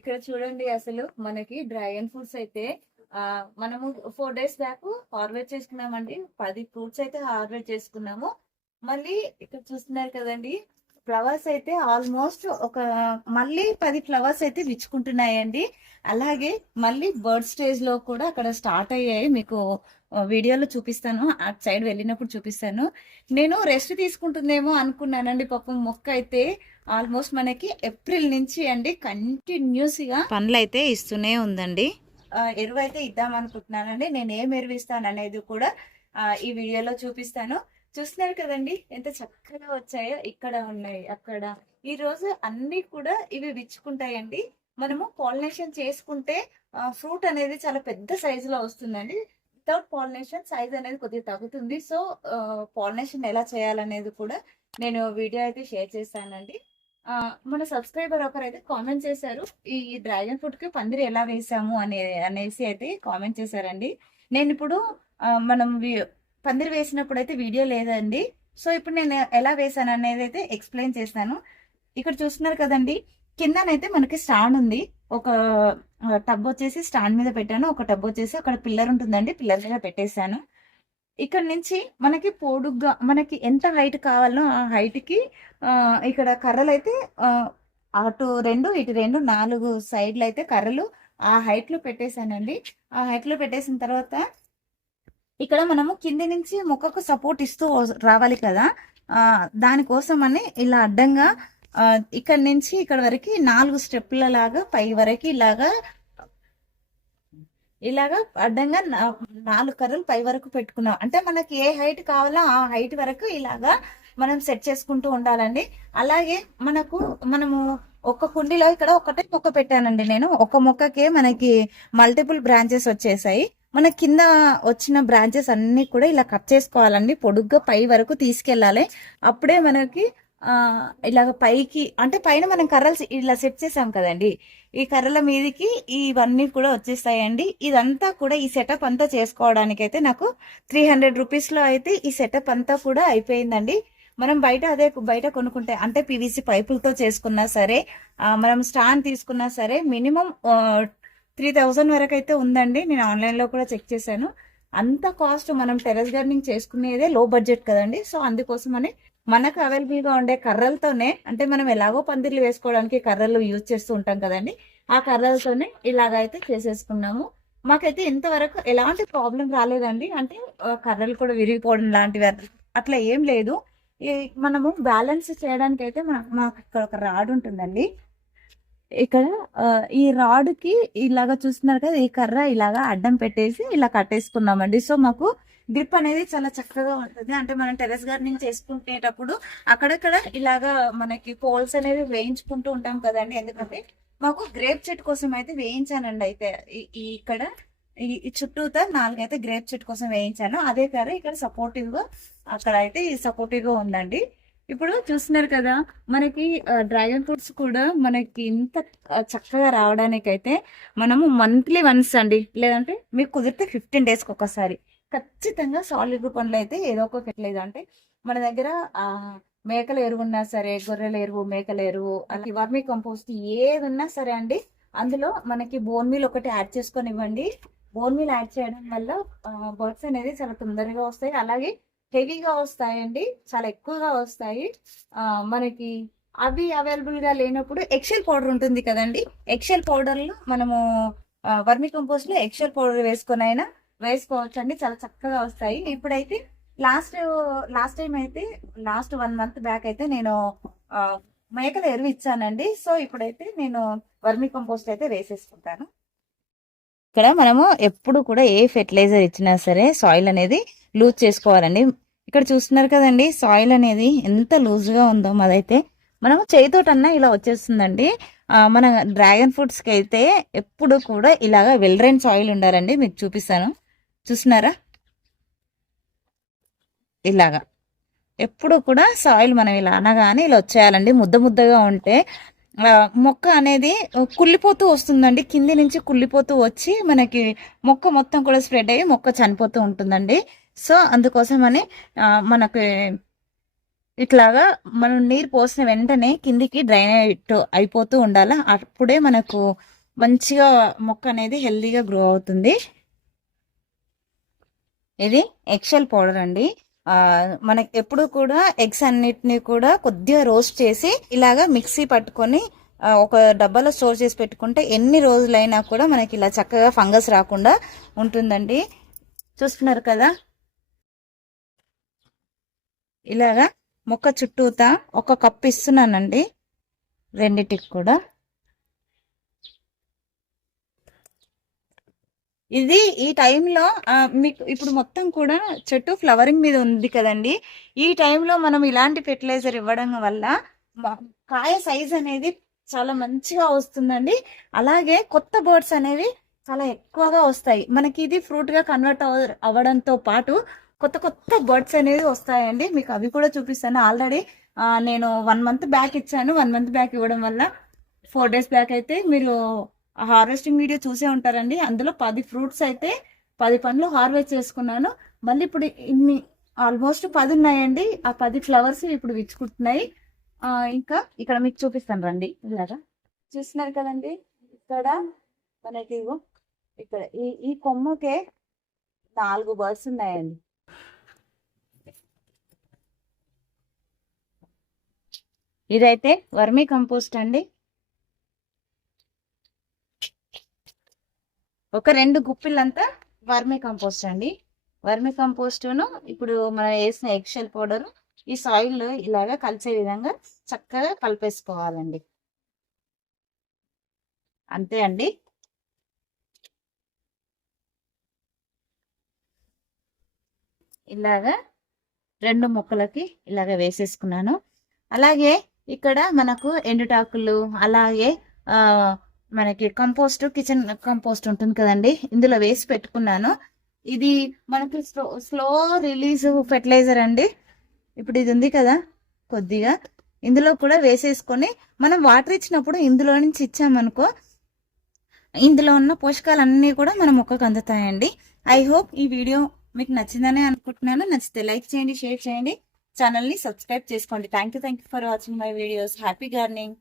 ఇక్కడ చూడండి అసలు మనకి డ్రాగన్ ఫ్రూట్స్ అయితే మనము 4 days బ్యాక్ హార్వెస్ట్ చేసుకున్నామండి. 10 ఫ్రూట్స్ అయితే హార్వెస్ట్ చేసుకున్నాము. మళ్ళీ ఇక్కడ చూస్తున్నారు కదండి, ఫ్లవర్స్ అయితే ఆల్మోస్ట్ మళ్ళీ 10 ఫ్లవర్స్ అయితే విచ్చుకుంటున్నాయండి. అలాగే మళ్ళీ బర్డ్ స్టేజ్ లో కూడా అక్కడ స్టార్ట్ అయ్యాయి. మీకు వీడియోలో చూపిస్తాను, అటు సైడ్ వెళ్ళినప్పుడు చూపిస్తాను. నేను రెస్ట్ తీసుకుంటుందేమో అనుకున్నానండి. పాపం మొక్క అయితే ఆల్మోస్ట్ మనకి ఏప్రిల్ నుంచి అండి కంటిన్యూస్ గా పండ్లు అయితే ఇస్తూనే ఉందండి. ఎరువు అయితే ఇద్దాం అనుకుంటున్నానండి. నేను ఏం ఎరువు ఇస్తాను అనేది కూడా ఈ వీడియోలో చూపిస్తాను. చూస్తున్నారు కదండి ఎంత చక్కగా వచ్చాయో. ఇక్కడ ఉన్నాయి, అక్కడ. ఈ రోజు అన్ని కూడా ఇవి విచ్చుకుంటాయండి. మనము పాలినేషన్ చేసుకుంటే ఫ్రూట్ అనేది చాలా పెద్ద సైజులో వస్తుందండి. వితౌట్ పాలినేషన్ సైజ్ అనేది కొద్దిగా తగ్గుతుంది. సో పాలినేషన్ ఎలా చేయాలనేది కూడా నేను వీడియో అయితే షేర్ చేస్తానండి. మన సబ్స్క్రైబర్ ఒకరైతే కామెంట్ చేశారు, ఈ డ్రాగన్ ఫ్రూట్ కి పందిరి ఎలా వేసాము అనేసి అయితే కామెంట్ చేశారండి. నేను ఇప్పుడు మనం పందిరి వేసినప్పుడు అయితే వీడియో లేదండి. సో ఇప్పుడు నేను ఎలా వేసాను అనేది అయితే ఎక్స్ప్లెయిన్ చేస్తాను. ఇక్కడ చూస్తున్నారు కదండి, కిందనైతే మనకి స్టాండ్ ఉంది. ఒక టబ్ వచ్చేసి స్టాండ్ మీద పెట్టాను, ఒక టబ్ వచ్చేసి అక్కడ పిల్లర్ ఉంటుందండి, పిల్లర్ మీద పెట్టేశాను. ఇక్కడ నుంచి మనకి పొడుగ్గా మనకి ఎంత హైట్ కావాలో ఆ హైట్ కి ఇక్కడ కర్రలు అయితే అటు 2 ఇటు 2 4 సైడ్లు అయితే కర్రలు ఆ హైట్ లో పెట్టేశానండి. ఆ హైట్ లో పెట్టేసిన తర్వాత ఇక్కడ మనము కింది నుంచి మొక్కకు సపోర్ట్ ఇస్తూ రావాలి కదా, దానికోసం అని ఇలా అడ్డంగా ఇక్కడ నుంచి ఇక్కడ వరకు 4 స్టెప్ల లాగా పై వరకు ఇలాగా అడ్డంగా 4 కర్రలు పై వరకు పెట్టుకున్నాం. అంటే మనకి ఏ హైట్ కావాలో ఆ హైట్ వరకు ఇలాగా మనం సెట్ చేసుకుంటూ ఉండాలండి. అలాగే మనము ఒక కుండీలో ఇక్కడ ఒకటే మొక్క పెట్టానండి. నేను ఒక మొక్కకే మనకి మల్టిపుల్ బ్రాంచెస్ వచ్చేసాయి. మన కింద వచ్చిన బ్రాంచెస్ అన్ని కూడా ఇలా కట్ చేసుకోవాలండి, పొడుగ్గా పై వరకు తీసుకెళ్ళాలి. అప్పుడే మనకి ఇలాగ పైకి, అంటే పైన మనం కర్రలు ఇలా సెట్ చేసాం కదండి, ఈ కర్రల మీదకి ఇవన్నీ కూడా వచ్చేస్తాయండి. ఇదంతా కూడా ఈ సెటప్ అంతా చేసుకోవడానికి అయితే నాకు 300 రూపీస్లో అయితే ఈ సెటప్ అంతా కూడా అయిపోయిందండి. మనం బయట కొనుక్కుంటే, అంటే పీవీసీ పైపులతో చేసుకున్నా సరే, మనం స్టాండ్ తీసుకున్నా సరే మినిమం 3000 వరకు అయితే ఉందండి. నేను ఆన్లైన్లో కూడా చెక్ చేశాను. అంత కాస్ట్ మనం టెర్రస్ గార్డెనింగ్ చేసుకునేదే లో బడ్జెట్ కదండి. సో అందుకోసమని మనకు అవైలబుల్ గా ఉండే కర్రలతోనే, అంటే మనం ఎలాగో పందిర్లు వేసుకోవడానికి కర్రలు యూజ్ చేస్తూ ఉంటాం కదండి, ఆ కర్రలతోనే ఇలాగైతే చేసేసుకున్నాము. మాకైతే ఇంతవరకు ఎలాంటి ప్రాబ్లం రాలేదండి. అంటే కర్రలు కూడా విరిగిపోవడం లాంటివి అట్లా ఏం లేదు. మనము బ్యాలెన్స్ చేయడానికి అయితే మాకు ఇక్కడ ఒక రాడ్ ఉంటుందండి. ఇక్కడ ఈ రాడ్కి ఇలాగా చూస్తున్నారు కదా, ఈ కర్ర ఇలాగా అడ్డం పెట్టేసి ఇలా కట్టేసుకున్నామండి. సో మాకు గ్రిప్ అనేది చాలా చక్కగా ఉంటుంది. అంటే మనం టెర్రస్ గార్డెనింగ్ చేసుకునేటప్పుడు అక్కడక్కడ ఇలాగా మనకి పోల్స్ అనేది వేయించుకుంటూ ఉంటాం కదండి. ఎందుకంటే మాకు గ్రేప్ చెట్టు కోసం అయితే వేయించానండి. అయితే ఇక్కడ ఈ చుట్టూతో 4 అయితే గ్రేప్ చెట్టు కోసం వేయించాను. అదే కర్ర ఇక్కడ సపోర్టివ్ గా, అక్కడ అయితే సపోర్టివ్ గా ఉందండి. ఇప్పుడు చూస్తున్నారు కదా, మనకి డ్రాగన్ ఫ్రూట్స్ కూడా మనకి ఇంత చక్కగా రావడానికైతే మనము మంత్లీ వన్స్ అండి, లేదంటే మీకు కుదిరితే 15 daysకి ఒకసారి ఖచ్చితంగా సాలిడ్ రూపంలో అయితే ఏదో ఒక ఫెర్టిలైజర్, అంటే మన దగ్గర మేకల ఎరువు ఉన్నా సరే, గొర్రెల ఎరువు, మేకల ఎరువు, అలాగే వర్మీ కంపోస్ట్ ఏది ఉన్నా సరే అండి, అందులో మనకి బోన్ మీల్ ఒకటి యాడ్ చేసుకొని ఇవ్వండి. బోన్ మీల్ యాడ్ చేయడం వల్ల బర్డ్స్ అనేది చాలా తొందరగా వస్తాయి, అలాగే హెవీగా వస్తాయండి, చాలా ఎక్కువగా వస్తాయి. మనకి అవి అవైలబుల్ గా లేనప్పుడు ఎక్సెల్ పౌడర్ ఉంటుంది కదండి, ఎక్సెల్ పౌడర్ లో మనము వర్మీ కంపోస్ట్ లో ఎక్సెల్ పౌడర్ వేసుకొని అయినా వేసుకోవచ్చు అండి, చాలా చక్కగా వస్తాయి. ఇప్పుడైతే లాస్ట్ టైం అయితే లాస్ట్ 1 month బ్యాక్ అయితే నేను మేకల ఎరువు ఇచ్చానండి. సో ఇప్పుడైతే నేను వర్మీ కంపోస్ట్ అయితే వేసేసుకుంటాను. ఇక్కడ మనము ఎప్పుడు కూడా ఏ ఫెర్టిలైజర్ ఇచ్చినా సరే సాయిల్ అనేది లూజ్ చేసుకోవాలండి. ఇక్కడ చూస్తున్నారు కదండి, సాయిల్ అనేది ఎంత లూజ్గా ఉందో. అదైతే మనము చేయితోటన్నా ఇలా వచ్చేస్తుందండి. మన డ్రాగన్ ఫ్రూట్స్కి అయితే ఎప్పుడు కూడా ఇలాగా వెల్రైన్ సాయిల్ ఉండాలండి. మీకు చూపిస్తాను, చూస్తున్నారా, ఇలాగా ఎప్పుడు కూడా సాయిల్ మనం ఇలా అనగానే ఇలా వచ్చేయాలండి. ముద్దగా ఉంటే మొక్క అనేది కుళ్ళిపోతూ వస్తుందండి, కింది నుంచి కుళ్ళిపోతూ వచ్చి మనకి మొక్క మొత్తం కూడా స్ప్రెడ్ అయ్యి మొక్క చనిపోతూ ఉంటుందండి. సో అందుకోసమని మనకి ఇట్లాగా మనం నీరు పోసిన వెంటనే కిందికి డ్రైన్ అయిపోతూ ఉండాలి. అప్పుడే మనకు మంచిగా మొక్క అనేది హెల్దీగా గ్రో అవుతుంది. ఇది ఎగ్షెల్ పౌడర్ అండి. మనకి ఎప్పుడు కూడా ఎగ్స్ అన్నిటిని కూడా కొద్దిగా రోస్ట్ చేసి ఇలాగా మిక్సీ పట్టుకొని ఒక డబ్బాలో స్టోర్ చేసి పెట్టుకుంటే ఎన్ని రోజులైనా కూడా మనకి ఇలా చక్కగా ఫంగస్ రాకుండా ఉంటుందండి. చూస్తున్నారు కదా, ఇలాగా మొక్క చుట్టూతా ఒక కప్ ఇస్తున్నానండి, రెండిటికి కూడా. ఇది ఈ టైంలో మీకు ఇప్పుడు మొత్తం కూడా చెట్టు ఫ్లవరింగ్ మీద ఉంది కదండి. ఈ టైంలో మనం ఇలాంటి ఫెర్టిలైజర్ ఇవ్వడం వల్ల కాయ సైజ్ అనేది చాలా మంచిగా వస్తుందండి. అలాగే కొత్త బర్డ్స్ అనేవి చాలా ఎక్కువగా వస్తాయి. మనకి ఇది ఫ్రూట్ గా కన్వర్ట్ అవ్వడంతో పాటు కొత్త కొత్త బర్డ్స్ అనేవి వస్తాయండి. మీకు అవి కూడా చూపిస్తాను. ఆల్రెడీ నేను 1 month బ్యాక్ ఇచ్చాను. 1 month బ్యాక్ ఇవ్వడం వల్ల 4 days బ్యాక్ అయితే మీరు హార్వెస్టింగ్ వీడియో చూసే ఉంటారండి. అందులో 10 ఫ్రూట్స్ అయితే 10 పండ్లు హార్వెస్ట్ చేసుకున్నాను. మళ్ళీ ఇప్పుడు ఇన్ని ఆల్మోస్ట్ 10 ఉన్నాయండి. ఆ 10 ఫ్లవర్స్ ఇప్పుడు విచ్చుకుంటున్నాయి. ఇంకా ఇక్కడ మీకు చూపిస్తాను రండి. ఇలాగా చూస్తున్నారు కదండి, ఇక్కడ మనకి ఇక్కడ ఈ కొమ్మకే 4 బర్డ్స్ ఉన్నాయండి. ఇదైతే వర్మీ కంపోస్ట్ అండి. ఒక 2 గుప్పిళ్ళంతా వర్మీ కంపోస్ట్ అండి. వర్మీ కంపోస్ట్ను ఇప్పుడు మనం వేసిన ఎగ్షెల్ పౌడర్ ఈ సాయిల్ ఇలాగా కలిసే విధంగా చక్కగా కలిపేసుకోవాలండి. అంతే అండి. ఇలాగా 2 మొక్కలకి ఇలాగ వేసేసుకున్నాను. అలాగే ఇక్కడ మనకు ఎండుటాకులు, అలాగే మనకి కంపోస్ట్, కిచెన్ కంపోస్ట్ ఉంటుంది కదండి, ఇందులో వేసి పెట్టుకున్నాను. ఇది మనకి స్లో రిలీజ్ ఫెర్టిలైజర్ అండి. ఇప్పుడు ఇది ఉంది కదా, కొద్దిగా ఇందులో కూడా వేసేసుకొని మనం వాటర్ ఇచ్చినప్పుడు ఇందులో నుంచి ఇచ్చామనుకో, ఇందులో ఉన్న పోషకాలన్నీ కూడా మన మొక్కకు అందుతాయండి. ఐ హోప్ ఈ వీడియో మీకు నచ్చిందని అనుకుంటున్నాను. నచ్చితే లైక్ చేయండి, షేర్ చేయండి, ఛానల్ని సబ్స్క్రైబ్ చేసుకోండి. Thank you for watching my videos. Happy gardening.